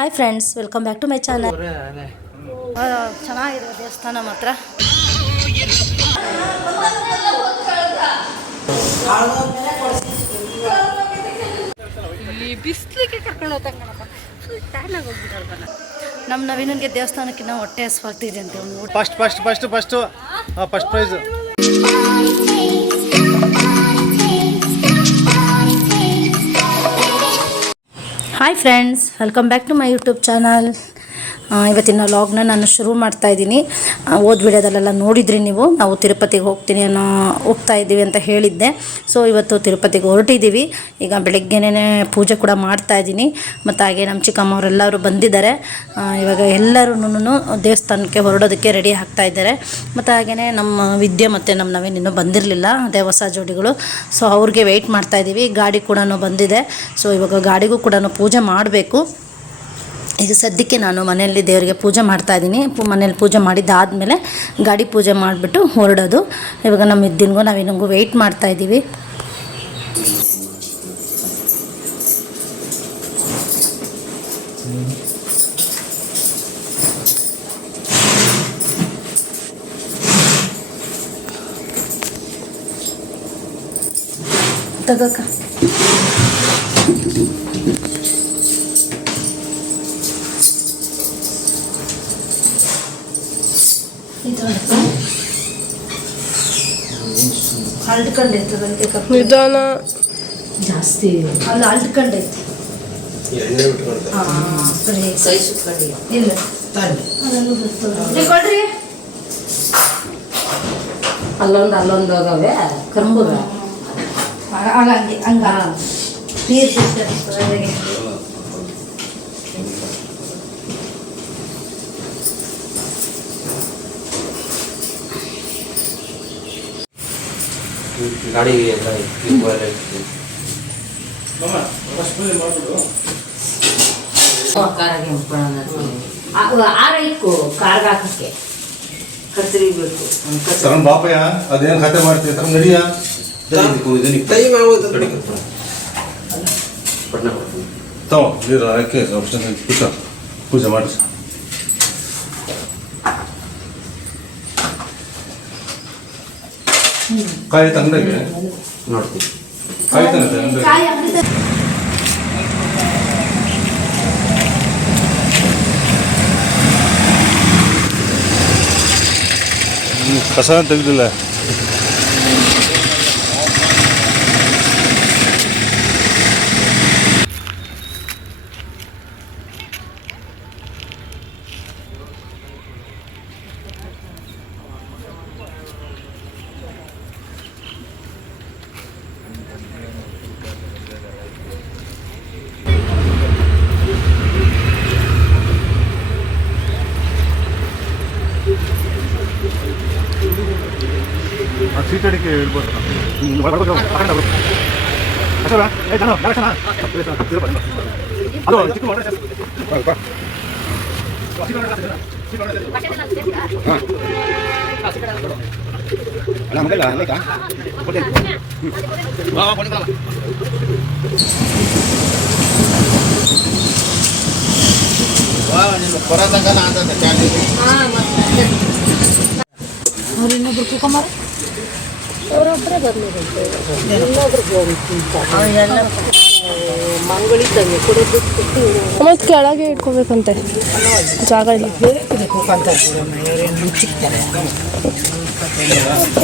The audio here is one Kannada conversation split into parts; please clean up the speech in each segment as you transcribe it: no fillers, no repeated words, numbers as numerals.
Hi friends, welcome back to my channel. ಚೆನ್ನಾಗಿದೆ ದೇವಸ್ಥಾನ ಮಾತ್ರ. ನಮ್ಮ ನವೀನನ್ಗೆ ದೇವಸ್ಥಾನಕ್ಕಿಂತ ಹೊಟ್ಟೆ ಹಸ್ವಾಗ್ತಿದೆ ಅಂತ first prize. Hi friends, welcome back to my YouTube channel. ಇವತ್ತಿನ ವ್ಲಾಗ್ನ ನಾನು ಶುರು ಮಾಡ್ತಾಯಿದ್ದೀನಿ. ಓದ್ ವಿಡಿಯೋದಲ್ಲೆಲ್ಲ ನೋಡಿದ್ರಿ ನೀವು, ನಾವು ತಿರುಪತಿಗೆ ಹೋಗ್ತಾ ಇದ್ದೀವಿ ಅಂತ ಹೇಳಿದ್ದೆ. ಸೊ ಇವತ್ತು ತಿರುಪತಿಗೆ ಹೊರಟಿದ್ದೀವಿ. ಈಗ ಬೆಳಗ್ಗೆನೇ ಪೂಜೆ ಕೂಡ ಮಾಡ್ತಾಯಿದ್ದೀನಿ. ಮತ್ತು ಹಾಗೆ ನಮ್ಮ ಚಿಕ್ಕಮ್ಮವರೆಲ್ಲರೂ ಬಂದಿದ್ದಾರೆ. ಇವಾಗ ಎಲ್ಲರೂ ದೇವಸ್ಥಾನಕ್ಕೆ ಹೊರಡೋದಕ್ಕೆ ರೆಡಿ ಆಗ್ತಾ ಇದ್ದಾರೆ. ಮತ್ತು ಹಾಗೆಯೇ ನಮ್ಮ ವಿದ್ಯೆ ಮತ್ತು ನಮ್ಮ ನವೀನ್ ಇನ್ನೂ ಬಂದಿರಲಿಲ್ಲ, ಅದೇ ಹೊಸ ಜೋಡಿಗಳು. ಸೊ ಅವ್ರಿಗೆ ವೆಯ್ಟ್ ಮಾಡ್ತಾಯಿದ್ದೀವಿ. ಗಾಡಿ ಕೂಡ ಬಂದಿದೆ. ಸೊ ಇವಾಗ ಗಾಡಿಗೂ ಕೂಡ ಪೂಜೆ ಮಾಡಬೇಕು. ಈಗ ಸದ್ಯಕ್ಕೆ ನಾನು ಮನೆಯಲ್ಲಿ ದೇವರಿಗೆ ಪೂಜೆ ಮಾಡ್ತಾಯಿದ್ದೀನಿ. ಮನೇಲಿ ಪೂಜೆ ಮಾಡಿದ್ದಾದಮೇಲೆ ಗಾಡಿ ಪೂಜೆ ಮಾಡಿಬಿಟ್ಟು ಹೊರಡೋದು. ಇವಾಗ ನಮ್ಮ ಇದ್ದಿನ್ಗೂ ನಾವಿನ್ನಂಗೂ ವೆಯ್ಟ್ ಮಾಡ್ತಾಯಿದ್ದೀವಿ. ತಗೋಕ ಅಲ್ಟ್ಕೊಂಡೈತೆ ನಿಧಾನ ಜಾಸ್ತಿ ಅಲ್ಲಿ ಅಲ್ಟ್ಕೊಂಡೈತೆ. ಇಲ್ಲ ಕೊಡ್ರಿ. ಅಲ್ಲೊಂದು ಹೋಗವೆ ಕರ್ಬುಗ ಹಂಗೆ ಹಂಗ ನೀರು ಬಿಡ್ತಾರೆ. ಗಾಡಿ ಆರೈಕು ಕಾರ್ಗ ಹಾಕಕ್ಕೆ ಕತ್ತರಿಬೇಕು. ಬಾಪಯ್ಯ ಅದೇನು ಖಾತೆ ಮಾಡ್ತೀವಿ ತರ ನಡಿಯ ತಗೋ ನೀರು ಹಾಕಿ ಪೂಜೆ ಮಾಡಿ. ಕಾಯಿ ತಂದಾಗೆ ನೋಡ್ತೀವಿ. ಕಾಯಿ ತಂದೆ ಕಸ ತೆಗ್ದಿಲ್ಲ. ಸೀಟಡಿಕೆ ಹೇಳ್ಬೋದು. ಇನ್ನೊಬ್ರು ಕುಕುಮಾರ ಅವರೊಬ್ಬರೇ ಬಂದಿರುತ್ತೆ. ಮಂಗಳಿದ್ದಂಗೆ ಕೊಡೋದು ಮತ್ತು ಕೆಳಗೆ ಇಟ್ಕೋಬೇಕಂತೆ ಜಾಗ ಇಲ್ಲ.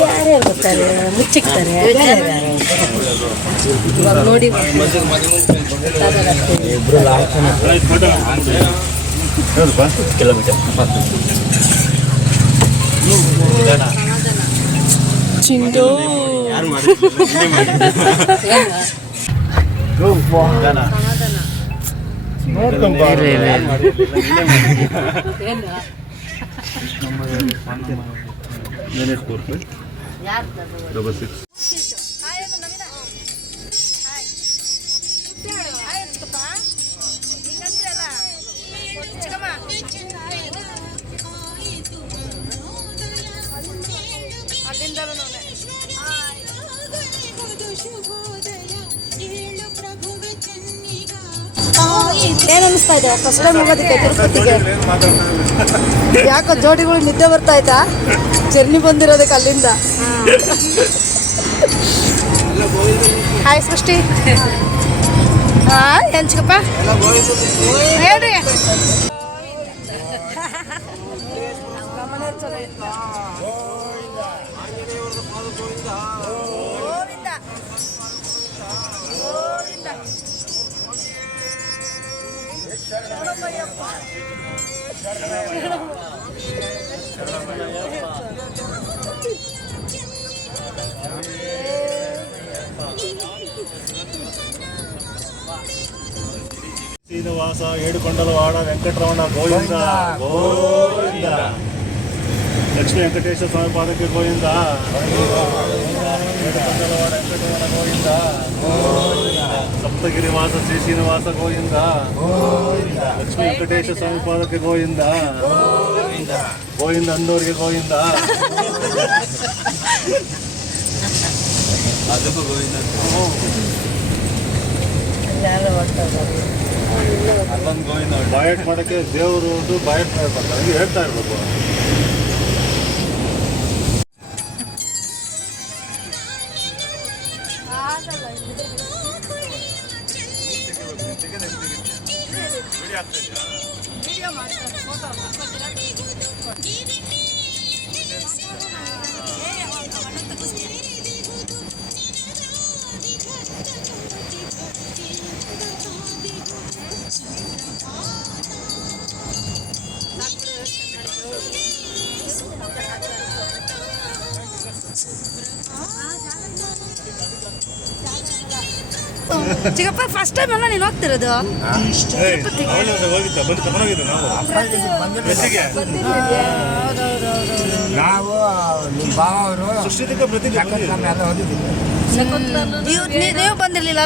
ಯಾರ್ಯಾರು ಬರ್ತಾರೆ ಮುಚ್ಚಿಕ್ತಾರೆ ಇವಾಗ ನೋಡಿ ಕಿಲೋಮೀಟರ್ ಚಿಂಟು ಆಯಿತು ಏನು ಅನಿಸ್ತಾ ಇದೆ ಫಸ್ಟ್ ಟೈಮ್ ಹೋಗೋದಕ್ಕೆ ತಿರುಪತಿಗೆ? ಯಾಕೋ ಜೋಡಿಗಳು ನಿದ್ದೆ ಬರ್ತಾ ಆಯ್ತಾ ಜರ್ನಿ ಬಂದಿರೋದಕ್ಕೆ ಅಲ್ಲಿಂದ? ಹಾಯ್ ಸೃಷ್ಟಿ. ಹಾಂ ಏನು ಚಿಕ್ಕಪ್ಪ ಹೇಳ್ರಿ. ಶ್ರೀನಿವಾಸ ಏಡುಕೊಂಡಲವಾಡ ವೆಂಕಟರಮಣ ಗೋವಿಂದ ಗೋವಿಂದ. ಲಕ್ಷ್ಮೀ ವೆಂಕಟೇಶ್ವರ ಸ್ವಾಮಿ ಪಾದಕ್ಕೆ ಗೋವಿಂದ. ಏಡುಕೊಂಡಲವಾಡ ವೆಂಕಟರಮಣ ಗೋವಿಂದ. ಸಪ್ತಗಿರಿ ವಾಸ ಶ್ರೀ ಶ್ರೀನಿವಾಸ ಗೋವಿಂದ. ಲಕ್ಷ್ಮೀ ವೆಂಕಟೇಶ್ವರ ಸ್ವಾಮಿ ಪಾದಕ್ಕೆ ಗೋವಿಂದ ಗೋವಿಂದ ಅಂದೋರಿಗೆ ಗೋವಿಂದ. ಅದಕ್ಕೂ ಗೋವಿಂದ. ಅಲ್ಲೊಂದು ಗೋವಿಂದ. ಬಾಯಟ್ ಮಾಡೋಕ್ಕೆ ದೇವರು ಬಾಯಟ್ ಬರ್ತಾರೆ, ಹಂಗೆ ಹೇಳ್ತಾ ಇರ್ಬೇಕು. ಚಿಕ್ಕಪ್ಪ ಫಸ್ಟ್ ಟೈಮ್ ಅಲ್ಲ ನೀನು ಹೋಗ್ತಿರೋದು? ನಾವು ನಿಮ್ಮ ಭಾವ ಅವರು ನೀವು ಬಂದಿರ್ಲಿಲ್ಲ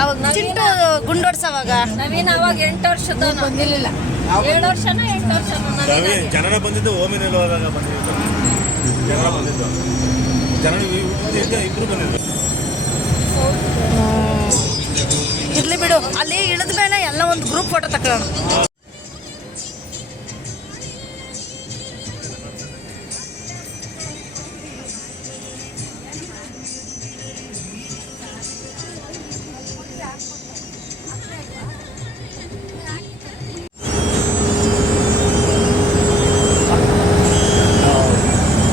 ಅವಾಗ ಚಿಂಟು ಗುಂಡೋಡ್ಸವಾಗ? ನವೀನ್ ಅವಾಗ 8 ವರ್ಷದ ಬಂದಿರಲಿಲ್ಲ. 7 ವರ್ಷನೋ 8 ವರ್ಷನೋ ಜನನ ಬಂದಿದ್ದು ಓಮಿನಲ್ಲಿ ಹೋದಾಗ ಬಂದಿದ್ದು. ಜನನ ಬಂದಿದ್ದು ಇಬ್ರು ಬಂದಿದ್ದು. ಇರ್ಲಿ ಬಿಡು, ಅಲ್ಲಿ ಇಳಿದ ಮೇಲೆ ಎಲ್ಲ ಒಂದು ಗ್ರೂಪ್ ಫೋಟೋ ತಕೊಳ್ಳೋಣ.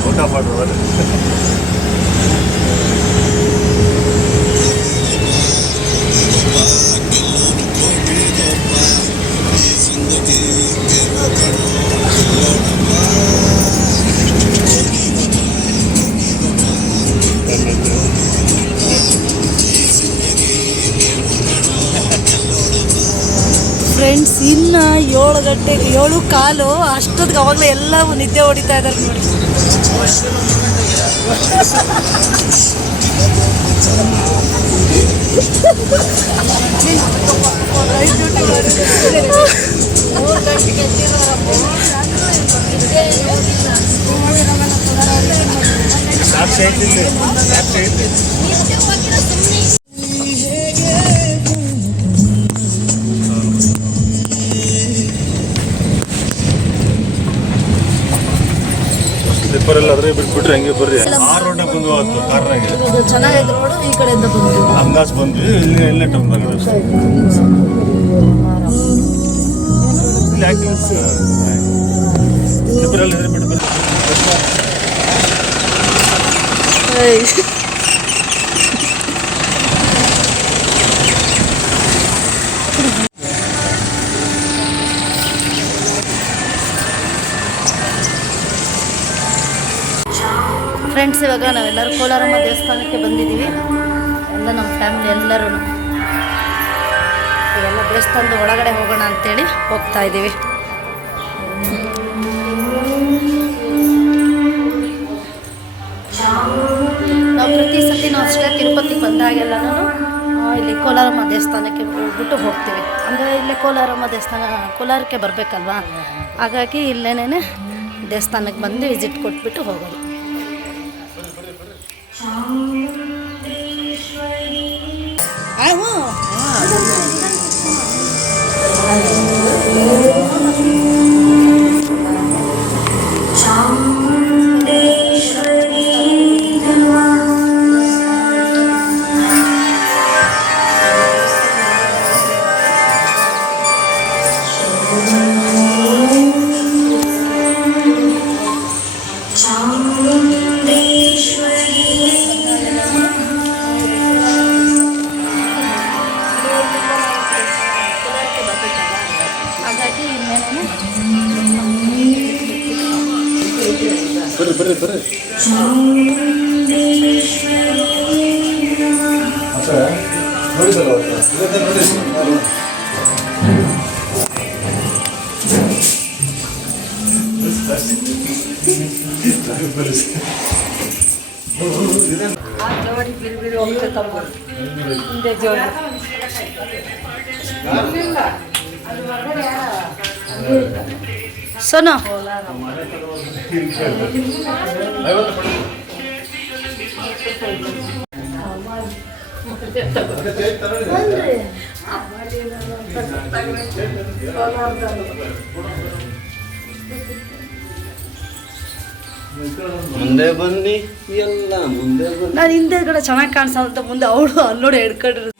ಫೋಟೋ ಮಾಡುವ ಫ್ರೆಂಡ್ಸ್, ಇನ್ನು 7 ಗಂಟೆಗೆ 7:15 ಅಷ್ಟೊತ್ತಿಗೆ ಅವಾಗಲೇ ಎಲ್ಲವೂ ನಿದ್ದೆ ಹೊಡಿತಾ ಇದ್ದಾರೆ ನೋಡಿ. ಸ್ಲಿಪ್ಪರೆಲ್ಲ ಅದ್ರೆ ಬಿಟ್ಬಿಟ್ರೆ ಹಂಗೆ ಬರ್ರಿ. ಆ ರೋಡ್ನ ಬಂದು ಆಯ್ತು ಕಾರ್ನಾಗೆ. ಇದು ಚೆನ್ನಾಗೈತೆ ರೋಡು, ಈ ಕಡೆಯಿಂದ ಬಂದ್ವಿ. ಅಂದಾಜ್ ಬಂದ್ವಿ. ಇಲ್ಲಿ ಎಲ್ಲೇ ಟರ್ನ್ ಬಂದ್ವಿ. ಇಲ್ಲಿ ಹಾಕಿ ಸ್ಲಿಪ್ಪರಲ್ಲಿ ಇದ್ರೆ ಬಿಟ್ಟು ಬರ್ರಿ. ಫ್ರೆಂಡ್ಸ್, ಇವಾಗ ನಾವೆಲ್ಲರೂ ಕೋಲಾರಮ್ಮ ದೇವಸ್ಥಾನಕ್ಕೆ ಬಂದಿದ್ದೀವಿ. ಎಲ್ಲ ನಮ್ಮ ಫ್ಯಾಮಿಲಿ ಎಲ್ಲರೂ ಇವೆಲ್ಲ ದೇವಸ್ಥಾನದ ಒಳಗಡೆ ಹೋಗೋಣ ಅಂತೇಳಿ ಹೋಗ್ತಾ ಇದ್ದೀವಿ. ನಾವು ಪ್ರತಿ ಸತಿ ನಾವು ಅಷ್ಟೇ ತಿರುಪತಿಗೆ ಬಂದಾಗೆಲ್ಲ ಇಲ್ಲಿ ಕೋಲಾರಮ್ಮ ದೇವಸ್ಥಾನಕ್ಕೆ ಹೋಗ್ಬಿಟ್ಟು ಹೋಗ್ತೀವಿ. ಅಂದರೆ ಇಲ್ಲೇ ಕೋಲಾರಮ್ಮ ದೇವಸ್ಥಾನ ಕೋಲಾರಕ್ಕೆ ಬರಬೇಕಲ್ವಾ, ಹಾಗಾಗಿ ಇಲ್ಲೇನೇ ದೇವಸ್ಥಾನಕ್ಕೆ ಬಂದು ವಿಸಿಟ್ ಕೊಟ್ಬಿಟ್ಟು ಹೋಗೋದು. ಹಾಗಾಗಿ ಇನ್ನೇನು ಬರ್ರಿ ಬರ್ರಿ ಸೋನು ಮುಂದೆ ಬನ್ನಿ ಎಲ್ಲ ಮುಂದೆ ಬನ್ನಿ. ನಾನು ಹಿಂದೆಗಡೆ ಚೆನ್ನಾಗಿ ಕಾಣಿಸೋ ಮುಂದೆ ಅವಳು ಅಲ್ಲೋಡಿ ಹಿಡ್ಕೊಂಡಿರೋದು.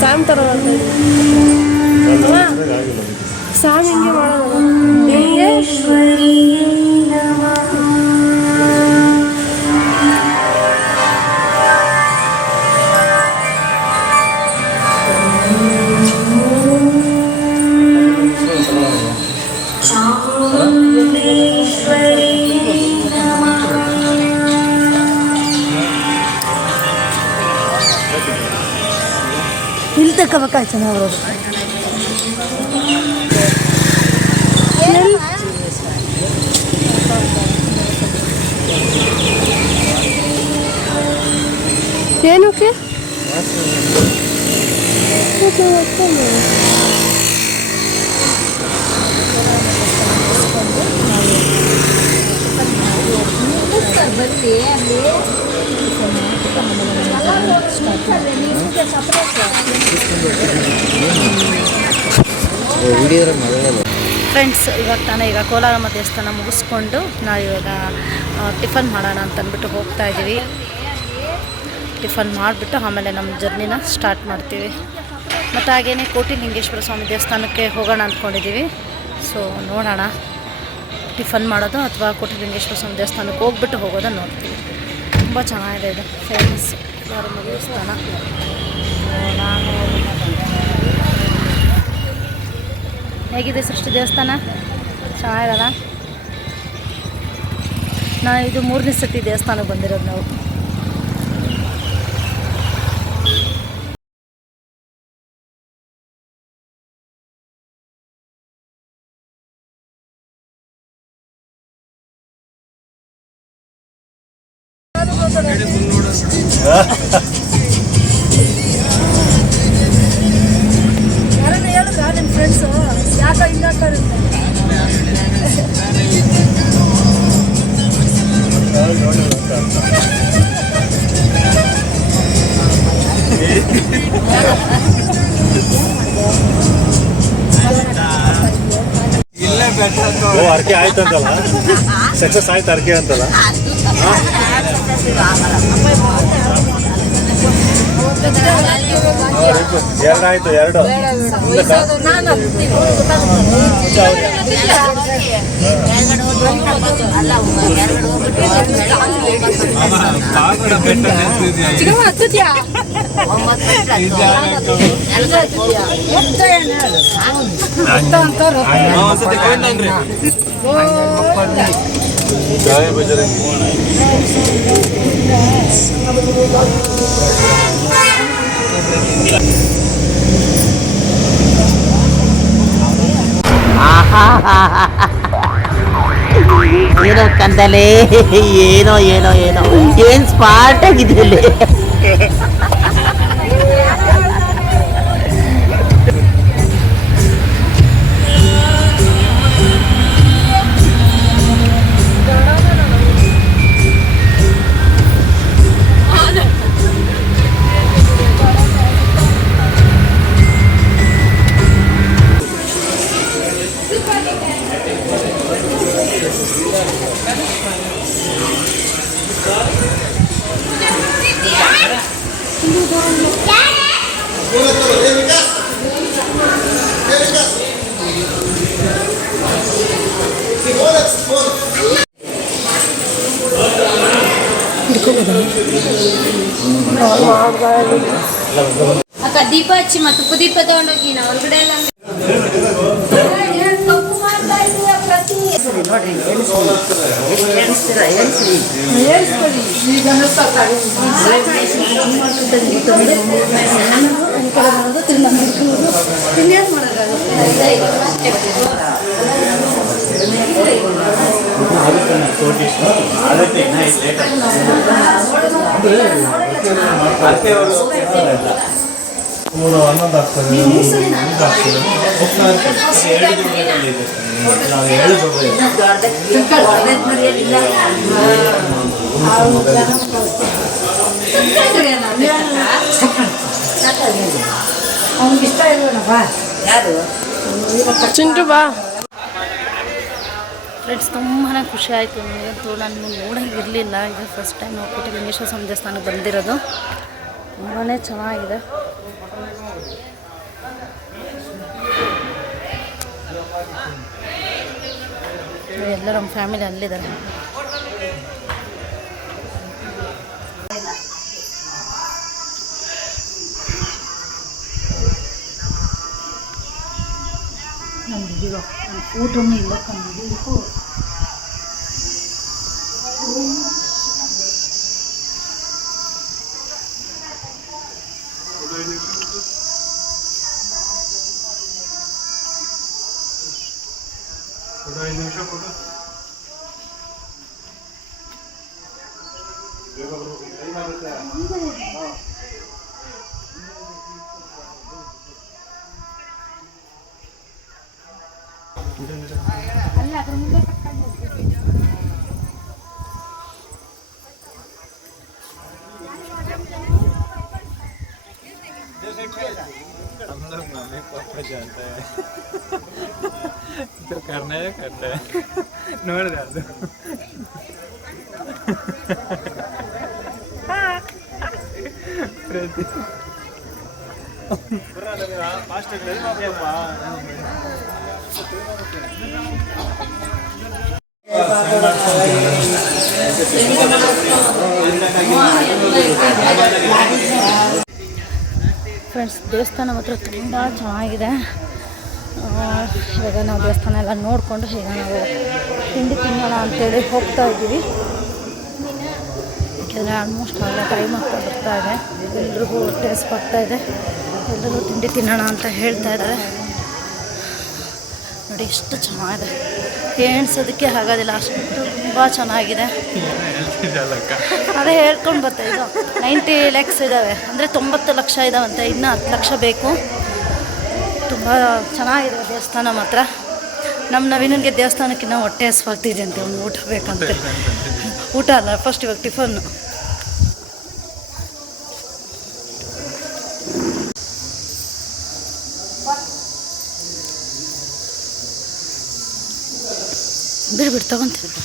ಸ್ಯಾಮ್ ಥರ ಮಾಡ್ತಾ ಇದ್ದೀನಿ. ಸ್ಯಾಮ್ ಹಿಂಗೆ ಮಾಡೋದು ಹಿಂಗೆ ಇಲ್ಲಿ ತಗೋಬೇಕಾಯ್ತು ಚೆನ್ನಾಗಿ ಬರೋದು. ಏನಕ್ಕೆ ಫ್ರೆಂಡ್ಸ್, ಇವಾಗ ತಾನೇ ಈಗ ಕೋಲಾರಮ್ಮ ದೇವಸ್ಥಾನ ಮುಗಿಸ್ಕೊಂಡು ನಾವು ಇವಾಗ ಟಿಫನ್ ಮಾಡೋಣ ಅಂತ ಅಂದ್ಬಿಟ್ಟು ಹೋಗ್ತಾ ಇದ್ದೀವಿ. ಟಿಫನ್ ಮಾಡಿಬಿಟ್ಟು ಆಮೇಲೆ ನಮ್ಮ ಜರ್ನಿನ ಸ್ಟಾರ್ಟ್ ಮಾಡ್ತೀವಿ. ಮತ್ತು ಹಾಗೇನೆ ಕೋಟಿಲಿಂಗೇಶ್ವರ ಸ್ವಾಮಿ ದೇವಸ್ಥಾನಕ್ಕೆ ಹೋಗೋಣ ಅಂದ್ಕೊಂಡಿದ್ದೀವಿ. ಸೊ ನೋಡೋಣ, ಟಿಫನ್ ಮಾಡೋದು ಅಥವಾ ಕೋಟಿಲಿಂಗೇಶ್ವರ ಸ್ವಾಮಿ ದೇವಸ್ಥಾನಕ್ಕೆ ಹೋಗ್ಬಿಟ್ಟು ಹೋಗೋದು ನೋಡ್ತೀವಿ. ತುಂಬ ಚೆನ್ನಾಗಿದೆ, ಇದು ಫೇಮಸ್ ಕೋಲಾರಮ್ಮ ದೇವಸ್ಥಾನ. ಹೇಗಿದೆ ಸೃಷ್ಟಿ ದೇವಸ್ಥಾನ? ಚೆನ್ನಾಗಿರಲ್ಲ. ಇದು 3ನೇ ಸತಿ ದೇವಸ್ಥಾನಕ್ಕೆ ಬಂದಿರೋದು ನಾವು. ಯಾರನ್ನ ಹೇಳಿದ್ರ ನಿಮ್ಮ ಫ್ರೆಂಡ್ಸು ಯಾಕೋ ಹಿಂಗಾಡ್ತಾರೆ? ಓ, ಅರ್ಕೆ ಆಯ್ತಂತಲ್ಲ, ಸಕ್ಸಸ್ ಆಯ್ತು ಅರ್ಕೆ ಅಂತಲ್ಲ. ಎರಡಾಯ್ತು, ಎರಡು ಜಯ ಬಜರಂಗಿ. ಏನೋ ಕಂದಲೆ, ಏನೋ ಏನೋ ಏನೋ ಏನ್ ಸ್ಪಾಟ್ ಆಗಿದೆ ಇಲ್ಲಿ. ಅಕ್ಕ ದೀಪ ಹಚ್ಚಿ ಮತ್ತು ಉಪ್ಪು ದೀಪ ತಗೊಂಡೋಗಿ ನಾ ಹೊರಗಡೆ ಎಲ್ಲ ತಪ್ಪು ಮಾಡ್ತಾ ಇದೀಯ ಪ್ರತಿ ಹನ್ನೊಂದು ಆಗ್ತದೆ ಚಿಂಟು ಬಾ. ಫ್ರೆಂಡ್ಸ್ ತುಂಬಾ ಖುಷಿ ಆಯಿತು ನನಗಂತೂ. ನಾನು ನೋಡೋಂಗಿರಲಿಲ್ಲ. ಇದು ಫಸ್ಟ್ ಟೈಮ್ ನಾವು ಕೋಟಿಲಿಂಗೇಶ್ವರ ಸ್ವಾಮಿ ದೇವಸ್ಥಾನಕ್ಕೆ ಬಂದಿರೋದು. ತುಂಬಾ ಚೆನ್ನಾಗಿದೆ. ಎಲ್ಲ ನಮ್ಮ ಫ್ಯಾಮಿಲಿ ಅಲ್ಲಿದ್ದಾರೆ. ಊಟನೂ ಇಲ್ಲ ಕಂಡು हम लोग मम्मी पापा जानते हैं तो करना है करते हैं नोड़ डाल दो ಫ್ರೆಂಡ್ಸ್ ದೇವಸ್ಥಾನ ಮಾತ್ರ ತುಂಬ ಚೆನ್ನಾಗಿದೆ. ಇವಾಗ ನಾವು ದೇವಸ್ಥಾನ ಎಲ್ಲ ನೋಡಿಕೊಂಡು ಈಗ ನಾವು ತಿಂಡಿ ತಿನ್ನೋಣ ಅಂತೇಳಿ ಹೋಗ್ತಾ ಇದ್ದೀವಿ. ಯಾಕೆಂದರೆ ಆಲ್ಮೋಸ್ಟ್ ಎಲ್ಲ ಟೈಮ್ ಆಗ್ತಾ ಬರ್ತಾ ಇದೆ. ಎಲ್ರಿಗೂ ಟೇಸ್ಟ್ ಆಗ್ತಾ ಇದೆ. ಎಲ್ಲರೂ ತಿಂಡಿ ತಿನ್ನೋಣ ಅಂತ ಹೇಳ್ತಾ ಇದ್ದಾರೆ. ನೋಡಿ ಎಷ್ಟು ಚೆನ್ನಾಗಿದೆ, ಎಣಿಸೋದಕ್ಕೆ ಆಗೋದಿಲ್ಲ, ಅಷ್ಟು ತುಂಬ ಚೆನ್ನಾಗಿದೆ. ಅದೇ ಹೇಳ್ಕೊಂಡು ಬರ್ತಾ ಇದು 90 lakhs ಇದ್ದಾವೆ, ಅಂದರೆ 90 ಲಕ್ಷ ಇದ್ದಾವಂತೆ. ಇನ್ನೂ 10 ಲಕ್ಷ ಬೇಕು. ತುಂಬ ಚೆನ್ನಾಗಿದೆ ದೇವಸ್ಥಾನ ಮಾತ್ರ. ನಮ್ಮ ನವೀನನಿಗೆ ದೇವಸ್ಥಾನಕ್ಕಿಂತ ಹೊಟ್ಟೆ ಹಸ್ವಾಗ್ತಿದೆ ಅಂತೆ. ಅವ್ನು ಊಟ ಬೇಕಂತೆ. ಊಟ ಅಲ್ಲ, ಫಸ್ಟ್ ಇವಾಗ ಟಿಫನ್ನು. ಬಿಡ್ಬಿಟ್ಟು ತಗೊತೀವಿ.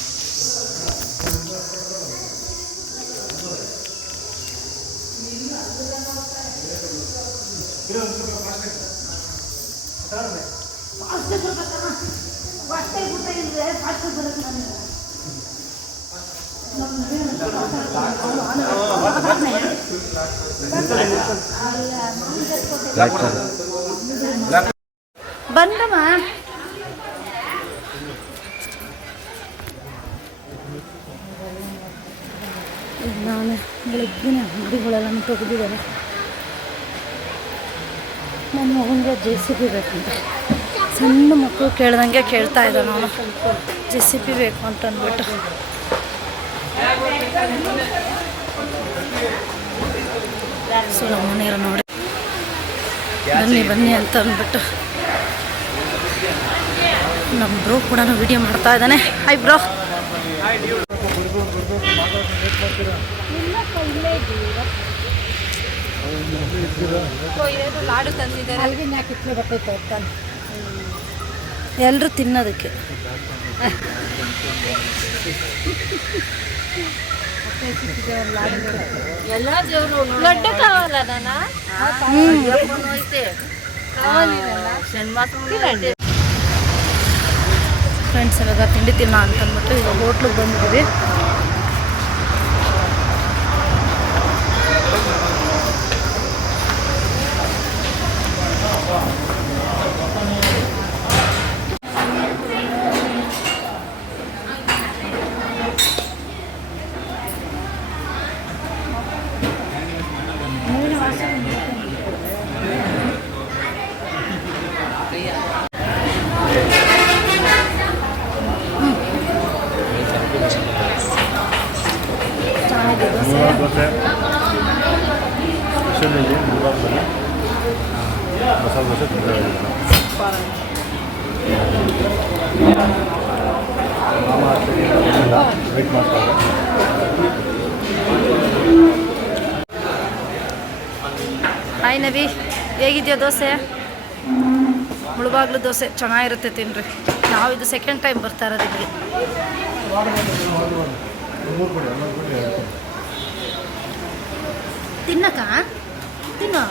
ಬಂದಮ್ಮ ನಾನು ಬೆಳಗ್ಗಿನ ಅಂಗಡಿಗಳೆಲ್ಲ ತೆಗೆದಿದ್ದಾರೆ. ನನ್ನ ಮಗನಿಗೆ JCB ಬೇಕಂತೆ. ಸಣ್ಣ ಮಕ್ಕಳು ಕೇಳ್ದಂಗೆ ಕೇಳ್ತಾ ಇದ್ದ ನಾನು JCB ಬೇಕು ಅಂತ ಅಂದ್ಬಿಟ್ಟು. ಸೊ ನಮ್ಮ ಮನೆಯವರು ನೋಡಿ ಬನ್ನಿ ಬನ್ನಿ ಅಂತ ಅಂದ್ಬಿಟ್ಟು ನಮ್ಮ ಬ್ರೋ ಕೂಡ ವಿಡಿಯೋ ಮಾಡ್ತಾ ಇದ್ದಾನೆ. Hi bro. ಲಾಡು ತಂದಿದ್ದಾರೆ. ಎಲ್ಲರೂ ತಿನ್ನೋದಕ್ಕೆ. ಎಲ್ಲ ದೇವರು ಲಡ್ಡು ಕಾವಲ್ಲ ನಾನ ಫ್ರೆಂಡ್ಸ್ ಇವಾಗ ತಿಂಡಿ ತಿನ್ನೋ ಅಂತ ಅಂದ್ಬಿಟ್ಟು ಈಗ ಹೋಟ್ಲಿಗೆ ಬಂದಿದ್ದೀವಿ. ದೋಸೆ ಸ್ಪೆಷಲ್ ಇಲ್ಲಿ ಮುಳುಬಾಗ್ಲಲ್ಲಿ ಮಸಾಲೆ ದೋಸೆ ತೊಂದರೆ ಮಾಮ ವೆಯ್ಟ್ ಮಾಡ್ತಾರೆ. ಹಾಯ್ ನವಿ, ಹೇಗಿದೆಯಾ ದೋಸೆ? ಮುಳುಬಾಗ್ಲು ದೋಸೆ ಚೆನ್ನಾಗಿರುತ್ತೆ ತಿನ್ನಿರಿ. ನಾವು ಇದು ಸೆಕೆಂಡ್ ಟೈಮ್ ಬರ್ತಾ ಇರೋದು ಇಲ್ಲಿಗೆ. ತಿನ್ನಕ್ಕ ತಿನ್ನು.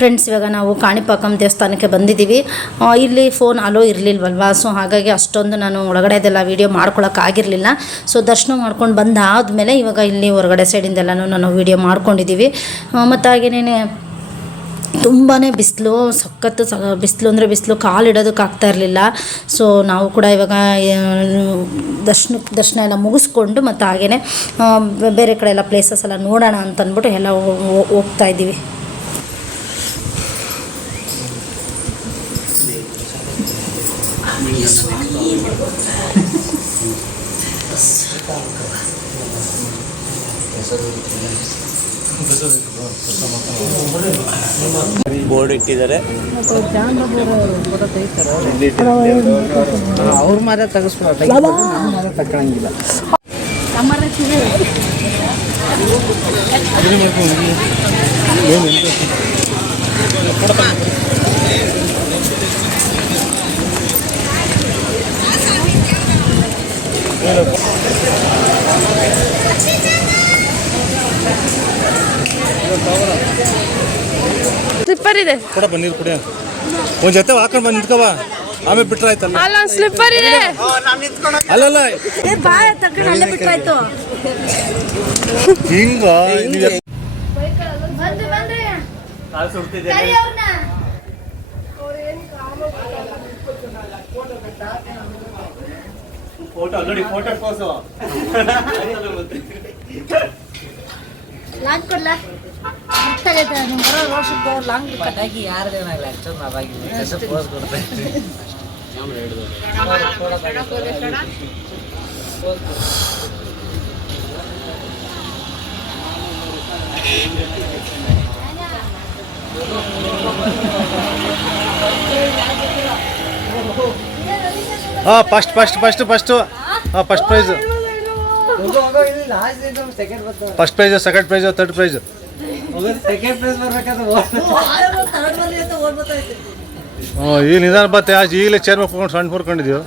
ಫ್ರೆಂಡ್ಸ್, ಇವಾಗ ನಾವು ಕಾಣಿಪಾಕಂ ದೇವಸ್ಥಾನಕ್ಕೆ ಬಂದಿದ್ದೀವಿ. ಇಲ್ಲಿ ಫೋನ್ ಅಲೋ ಇರಲಿಲ್ವಲ್ವ, ಸೊ ಹಾಗಾಗಿ ಅಷ್ಟೊಂದು ನಾನು ಒಳಗಡೆದೆಲ್ಲ ವೀಡಿಯೋ ಮಾಡ್ಕೊಳಕ್ಕಾಗಿರಲಿಲ್ಲ. ಸೊ ದರ್ಶನ ಮಾಡ್ಕೊಂಡು ಬಂದಾದಮೇಲೆ ಇವಾಗ ಇಲ್ಲಿ ಹೊರಗಡೆ ಸೈಡಿಂದೆಲ್ಲನೂ ನಾನು ವೀಡಿಯೋ ಮಾಡ್ಕೊಂಡಿದ್ದೀವಿ. ಮತ್ತು ಹಾಗೇನೇ ತುಂಬಾ ಬಿಸಿಲು, ಸಖತ್ತು ಬಿಸಿಲು ಅಂದರೆ ಬಿಸಿಲು, ಕಾಲಿಡೋದಕ್ಕಾಗ್ತಾ ಇರಲಿಲ್ಲ. ಸೊ ನಾವು ಕೂಡ ಇವಾಗ ದರ್ಶನ ಎಲ್ಲ ಮುಗಿಸ್ಕೊಂಡು ಮತ್ತು ಹಾಗೆಯೇ ಬೇರೆ ಕಡೆ ಎಲ್ಲ ಪ್ಲೇಸಸ್ ಎಲ್ಲ ನೋಡೋಣ ಅಂತಂದ್ಬಿಟ್ಟು ಎಲ್ಲ ಹೋಗ್ತಾ ಇದ್ದೀವಿ. ಬೋರ್ಡ್ ಇಟ್ಟಿದ್ದಾರೆ. ಅವ್ರ ಮಾತ್ರ ತೆಗಿಸ್ಕೊಳ ತಗೊಳಂಗಿಲ್ಲ. ಸ್ಲಿಪ್ಪರ್ ಇದೆ. ಕೊಡಪ್ಪ ನೀರು ಕುಡಿಯ. ಒಂದು ಜೊತೆ ಹಾಕೊಂಡು ಬಂದು ನಿಂತ್ಕವ, ಆಮೇಲೆ ಬಿಟ್ರೆ ಆಯ್ತಲ್ಲ. ಅಲ್ಲ ಸ್ಲಿಪ್ಪರ್ ಇದೆ. ಅಲ್ಲಲ್ಲ ಬಿಟ್ಟಾಯ್ತು. ಹಿಂಗ ಫೋಟೋ ನೋಡಿ, ಫೋಟೋ ಪೋಸು ಲಾಂಗ್ ಕೊಡ್ಲಾ? ಪಟಾಕಿ ಯಾರ್ದೇನಾಗಲ್ಲ, ಅಷ್ಟೊಂದು ಅವಾಗಿಲ್ಲ ಪೋಸ್ ಕೊಡ್ತಾ ಹಾಂ ಫಸ್ಟ್ ಫಸ್ಟ್ ಫಸ್ಟ್ ಫಸ್ಟು ಹಾಂ first prize, first prize, second prize, third prize. Second prize ಬರ್ಬೇಕಾದ್ರೆ ಹ್ಞೂ ಈಗ ನಿಧಾನ ಬತ್ತೆ. ಆಜ್ ಈಗಲೇ ಚೇರ್ ಮಾಡ್ಕೊಂಡು ಸಣ್ಣ ಹೊರ್ಕೊಂಡಿದ್ದೀವಿ.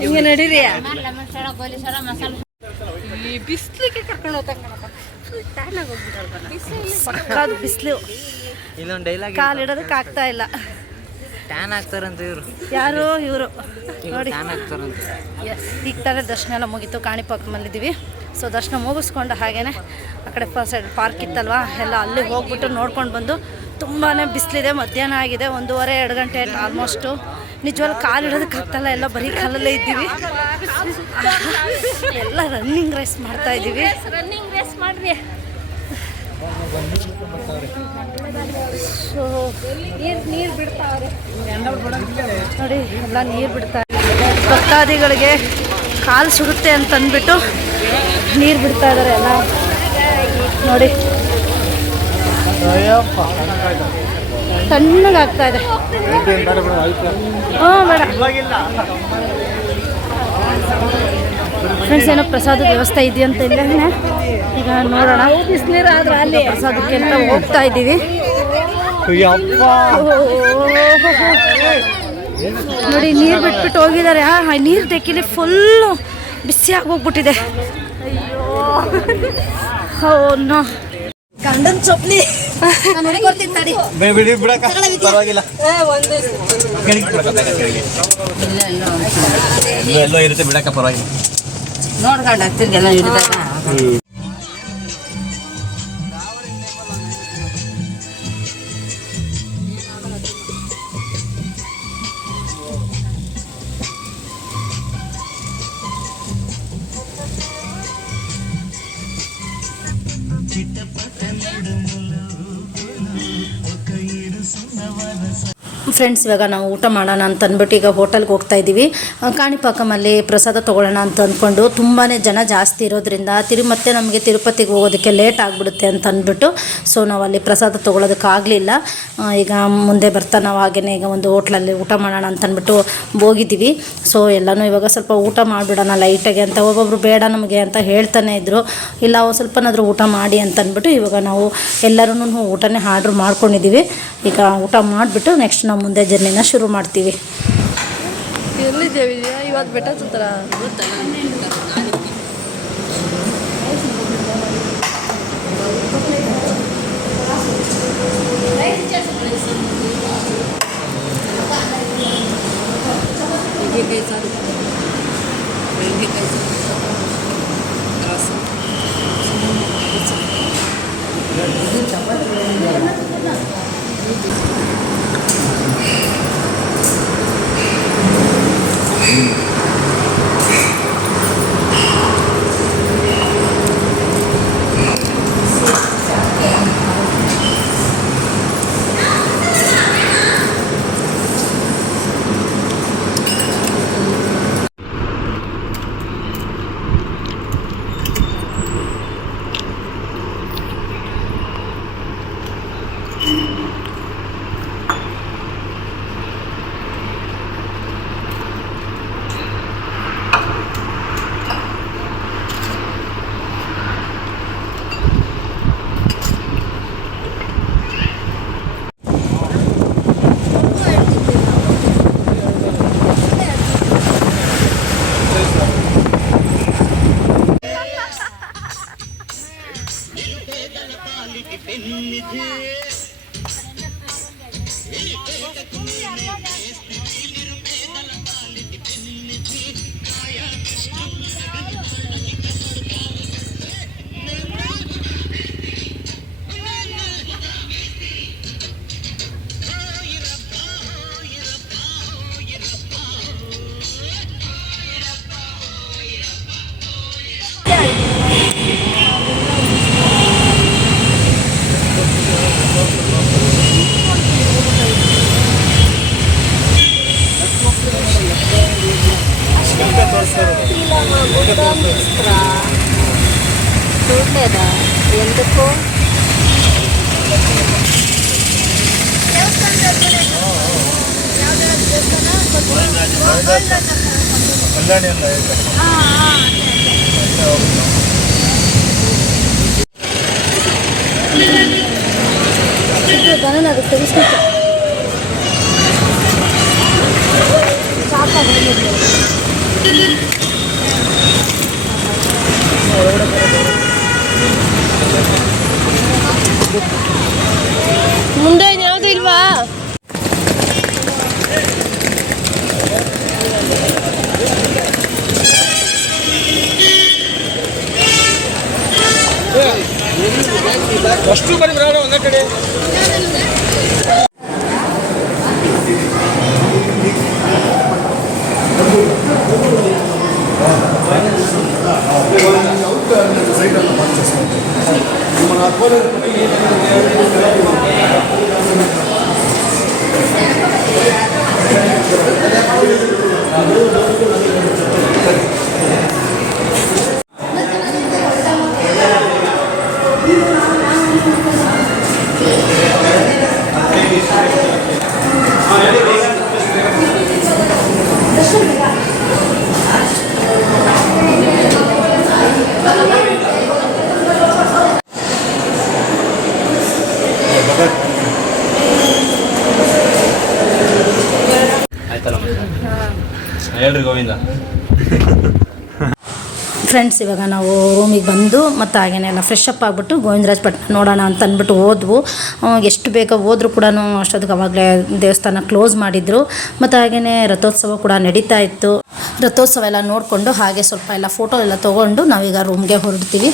ಹಿಂಗೆ ನಡೀರಿ. ಬಿಸ್ಲಿಗೆ ಕರ್ಕೊಂಡು ಹೋಗ್ತಾ ಸಕ್ಕದ ಬಿಸಿಲು, ಇಲ್ಲೊಂದು ಡೈಲಾಗ್ ಕಾಲಿಡೋದಕ್ಕೆ ಆಗ್ತಾ ಇಲ್ಲ. ಟ್ಯಾನ್ ಆಗ್ತಾರಂತ ಇವರು. ಯಾರು ಇವರು ನೋಡಿ. ಟ್ಯಾನ್ ಆಗ್ತಾರಂತ. ಈಗ ತಾನೇ ದರ್ಶನ ಎಲ್ಲ ಮುಗೀತು. ಕಾಣಿಪಾಕಮಲ್ಲಿದ್ದೀವಿ. ಸೊ ದರ್ಶನ ಮುಗಿಸ್ಕೊಂಡು ಹಾಗೇನೆ ಆ ಕಡೆ ಸೈಡ್ ಪಾರ್ಕ್ ಇತ್ತಲ್ವಾ, ಎಲ್ಲ ಅಲ್ಲಿಗೆ ಹೋಗ್ಬಿಟ್ಟು ನೋಡ್ಕೊಂಡು ಬಂದು. ತುಂಬಾ ಬಿಸಿಲಿದೆ, ಮಧ್ಯಾಹ್ನ ಆಗಿದೆ, 1:30-2 ಗಂಟೆ ಆಯ್ತು ಆಲ್ಮೋಸ್ಟು. ನಿಜವಾಗ್ಲೂ ಕಾಲಿಡೋದಕ್ಕೆ ಆಗ್ತಾಯಿಲ್ಲ, ಎಲ್ಲ ಬರೀ ಕಾಲಲ್ಲೇ ಇದ್ದೀವಿ. ಎಲ್ಲ ರನ್ನಿಂಗ್ ರೇಸ್ ಮಾಡ್ತಾ ಇದ್ದೀವಿ. ರನ್ನಿಂಗ್ ರೇಸ್ ಮಾಡ್ರಿ. ಸೊ ನೀರು ಬಿಡ್ತಾವ್ರೆ ನೋಡಿ, ಎಲ್ಲ ನೀರು ಬಿಡ್ತಾ ಭಕ್ತಾದಿಗಳಿಗೆ ಕಾಲು ಸುಡುತ್ತೆ ಅಂತ ಅಂದ್ಬಿಟ್ಟು ನೀರು ಬಿಡ್ತಾ ಇದ್ದಾರೆ ಎಲ್ಲ ನೋಡಿ. ತಣ್ಣಗಾಗ್ತಾ ಇದೆ. ಹಾಂ ಬೇಡ ಫ್ರೆಂಡ್ಸ್, ಏನೋ ಪ್ರಸಾದದ ವ್ಯವಸ್ಥೆ ಇದೆಯಂತ ಇಲ್ಲೇ. ಈಗ ನೋಡೋಣ, ಬಿಸಿನೀರಾದ್ರೆ ಅಲ್ಲಿ ಪ್ರಸಾದಕ್ಕೆ ಅಂತ ಹೋಗ್ತಾ ಇದ್ದೀವಿ. ನೋಡಿ ನೀರು ಬಿಟ್ಬಿಟ್ಟು ಹೋಗಿದ್ದಾರೆ. ನೀರು ತೆಕ್ಕಿಲಿ ಫುಲ್ಲು ಬಿಸಿಯಾಗಿ ಹೋಗ್ಬಿಟ್ಟಿದೆ. ಅಯ್ಯೋ ನೋ ಗಂಡನ ಚೊಪ್ಲಿ ಪರವಾಗಿಲ್ಲ, ಎಲ್ಲೋ ಇರುತ್ತೆ ಬಿಡಕ್ಕ, ಪರವಾಗಿಲ್ಲ. ನೋಡ್ಕೊಂಡು ಹತ್ತಿರಗೆಲ್ಲ ಹಿಡಿದಾಗ ಫ್ರೆಂಡ್ಸ್, ಇವಾಗ ನಾವು ಊಟ ಮಾಡೋಣ ಅಂತ ಅಂದ್ಬಿಟ್ಟು ಈಗ ಹೋಟೆಲ್ಗೆ ಹೋಗ್ತಾ ಇದ್ದೀವಿ. ಕಾಣಿಪಾಕಮಲ್ಲಿ ಪ್ರಸಾದ ತೊಗೊಳ್ಳೋಣ ಅಂತ ಅಂದ್ಕೊಂಡು, ತುಂಬಾ ಜನ ಜಾಸ್ತಿ ಇರೋದ್ರಿಂದ ಮತ್ತೆ ನಮಗೆ ತಿರುಪತಿಗೆ ಹೋಗೋದಕ್ಕೆ ಲೇಟ್ ಆಗಿಬಿಡುತ್ತೆ ಅಂತ ಅಂದ್ಬಿಟ್ಟು ಸೊ ನಾವು ಅಲ್ಲಿ ಪ್ರಸಾದ ತೊಗೊಳೋದಕ್ಕಾಗಲಿಲ್ಲ. ಈಗ ಮುಂದೆ ಬರ್ತಾ ನಾವು ಹಾಗೆಯೇ ಈಗ ಒಂದು ಹೋಟ್ಲಲ್ಲಿ ಊಟ ಮಾಡೋಣ ಅಂತ ಅಂದ್ಬಿಟ್ಟು ಹೋಗಿದ್ದೀವಿ. ಸೊ ಎಲ್ಲನೂ ಇವಾಗ ಸ್ವಲ್ಪ ಊಟ ಮಾಡಿಬಿಡೋಣ ಲೈಟಾಗಿ ಅಂತ. ಒಬ್ಬೊಬ್ರು ಬೇಡ ನಮಗೆ ಅಂತ ಹೇಳ್ತಾನೆ ಇದ್ದರು. ಇಲ್ಲ ಸ್ವಲ್ಪನಾದರೂ ಊಟ ಮಾಡಿ ಅಂತ ಅಂದ್ಬಿಟ್ಟು ಇವಾಗ ನಾವು ಎಲ್ಲರೂ ಊಟನೇ ಆರ್ಡ್ರ್ ಮಾಡ್ಕೊಂಡಿದ್ದೀವಿ. ಈಗ ಊಟ ಮಾಡಿಬಿಟ್ಟು ನೆಕ್ಸ್ಟ್ ನಾವು ಮುಂದೆ ಜರ್ನಿನ ಶುರು ಮಾಡ್ತೀವಿ. ಎಲ್ಲಿದ್ದೇವೆ ಇವತ್ತು? ಬೆಟ್ಟ ಸುತ್ತರ చూడలేదా ఎందుకు ಕಲ್ಯಾಣಿ ಅಂತ ಹೇಳ್ತಾರೆ. ದನ ಅದು ತೆಗಿಸ್ಬೇಕು. ಸಾಕಾಗಿ ಆಯ್ತಲ್ಲ ಹೇಳ್ರಿ ಗೋವಿಂದ. ಫ್ರೆಂಡ್ಸ್, ಇವಾಗ ನಾವು ರೂಮಿಗೆ ಬಂದು ಮತ್ತು ಹಾಗೇನೆ ಎಲ್ಲ ಫ್ರೆಶ್ ಅಪ್ ಆಗಿಬಿಟ್ಟು ಗೋವಿಂದರಾಜ ಭಟ್ ನೋಡೋಣ ಅಂತ ಅಂದ್ಬಿಟ್ಟು ಹೋದ್ವು. ಎಷ್ಟು ಬೇಗ ಹೋದರೂ ಕೂಡ ಅಷ್ಟೊತ್ತಿಗೆ ಅವಾಗಲೇ ದೇವಸ್ಥಾನ ಕ್ಲೋಸ್ ಮಾಡಿದರು. ಮತ್ತು ಹಾಗೆಯೇ ರಥೋತ್ಸವ ಕೂಡ ನಡೀತಾ ಇತ್ತು. ರಥೋತ್ಸವ ಎಲ್ಲ ನೋಡಿಕೊಂಡು ಹಾಗೆ ಸ್ವಲ್ಪ ಎಲ್ಲ ಫೋಟೋ ಎಲ್ಲ ತೊಗೊಂಡು ನಾವೀಗ ರೂಮ್ಗೆ ಹೊರಡ್ತೀವಿ.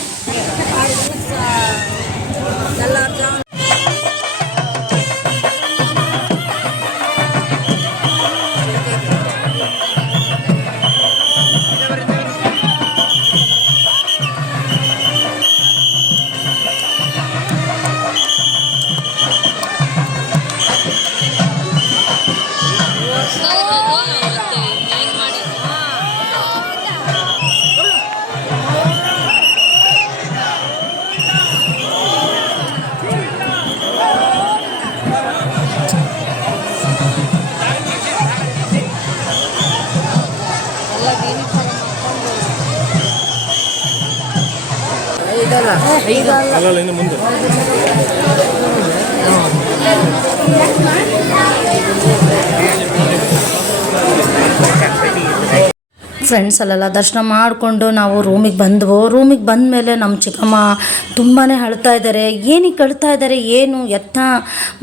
ಅಲ್ಲಲ್ಲ ಇನ್ನು ಮುಂದೆ ಫ್ರೆಂಡ್ಸ್ ಅಲ್ಲೆಲ್ಲ ದರ್ಶನ ಮಾಡಿಕೊಂಡು ನಾವು ರೂಮಿಗೆ ಬಂದವು. ರೂಮಿಗೆ ಬಂದ ಮೇಲೆ ನಮ್ಮ ಚಿಕ್ಕಮ್ಮ ತುಂಬಾ ಅಳ್ತಾ ಇದ್ದಾರೆ. ಏನಕ್ಕೆ ಅಳ್ತಾ ಇದ್ದಾರೆ, ಏನು ಎತ್ತ,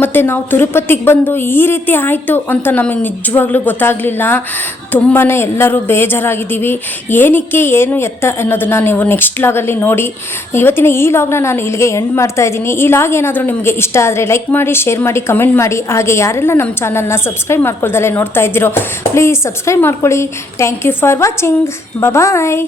ಮತ್ತು ನಾವು ತಿರುಪತಿಗೆ ಬಂದು ಈ ರೀತಿ ಆಯಿತು ಅಂತ ನಮಗೆ ನಿಜವಾಗ್ಲೂ ಗೊತ್ತಾಗಲಿಲ್ಲ. ತುಂಬಾ ಎಲ್ಲರೂ ಬೇಜಾರಾಗಿದ್ದೀವಿ. ಏನಕ್ಕೆ ಏನು ಎತ್ತ ಅನ್ನೋದನ್ನು ನೀವು ನೆಕ್ಸ್ಟ್ ಲಾಗಲ್ಲಿ ನೋಡಿ. ಇವತ್ತಿನ ಈ ಲಾಗ್ನ ನಾನು ಇಲ್ಲಿಗೆ ಎಂಡ್ ಮಾಡ್ತಾ ಇದ್ದೀನಿ. ಈ ಲಾಗ್ ಏನಾದರೂ ನಿಮಗೆ ಇಷ್ಟ ಆದರೆ ಲೈಕ್ ಮಾಡಿ, ಶೇರ್ ಮಾಡಿ, ಕಮೆಂಟ್ ಮಾಡಿ. ಹಾಗೆ ಯಾರೆಲ್ಲ ನಮ್ಮ ಚಾನಲ್ನ ಸಬ್ಸ್ಕ್ರೈಬ್ ಮಾಡ್ಕೊಳ್ದಲ್ಲೇ ನೋಡ್ತಾ ಇದ್ದೀರೋ ಪ್ಲೀಸ್ ಸಬ್ಸ್ಕ್ರೈಬ್ ಮಾಡ್ಕೊಳ್ಳಿ. Thank you for watching. Bye.